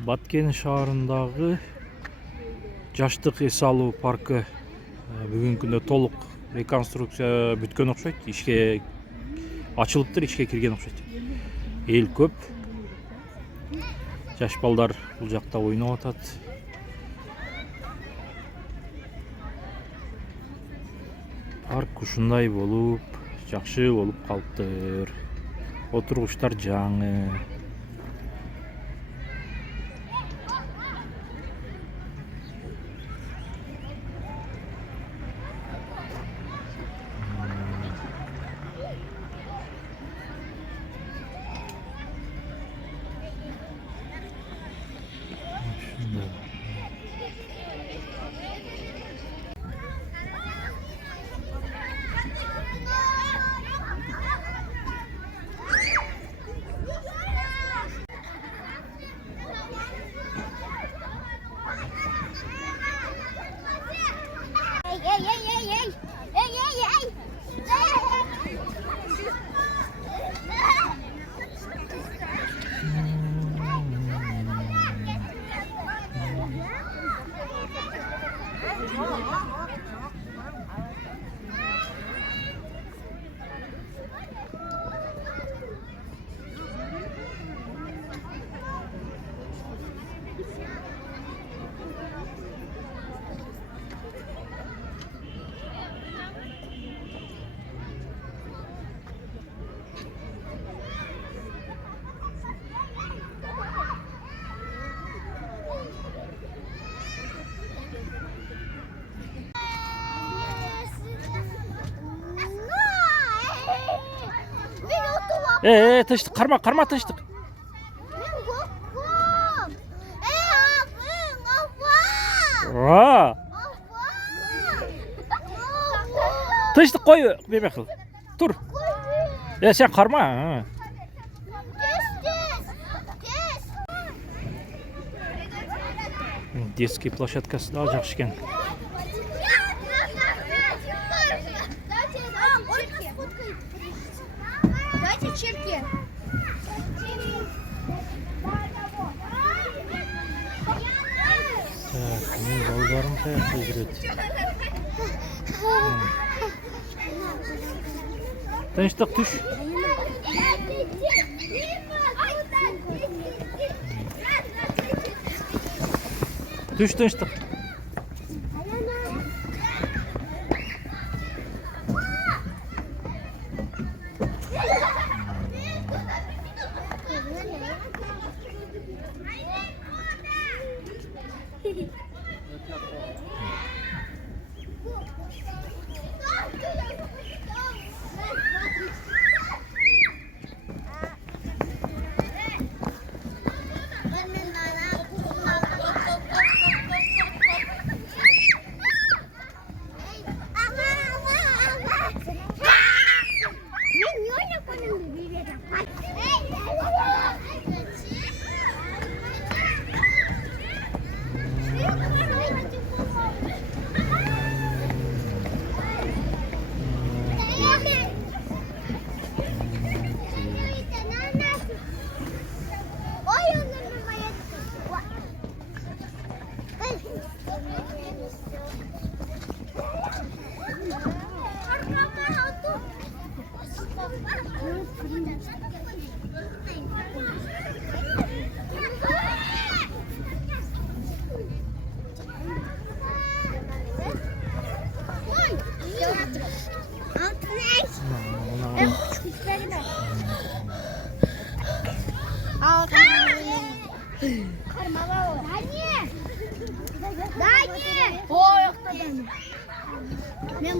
Баткен шаарындагы жаштык эс алуу паркы бүгүнкү күндө толук реконструкция бүткөн окшойт. Ишке ачылыптыр, ишке кирген окшойт. Эл көп. Жаш балдар бул жакта ойноп атат. Парк ушундай болуп, жакшы болуп калыптыр. Отургучтар жаңы. Тынчтык, карма тынчтык. Тынчтык кой, беме кыл. Тур. Сен карма. Детский площадкасы да жакшы экен. Черки. Так, мен балдарым каякта жүрөт. Тынчтык түш. Түш тынчтык. Мен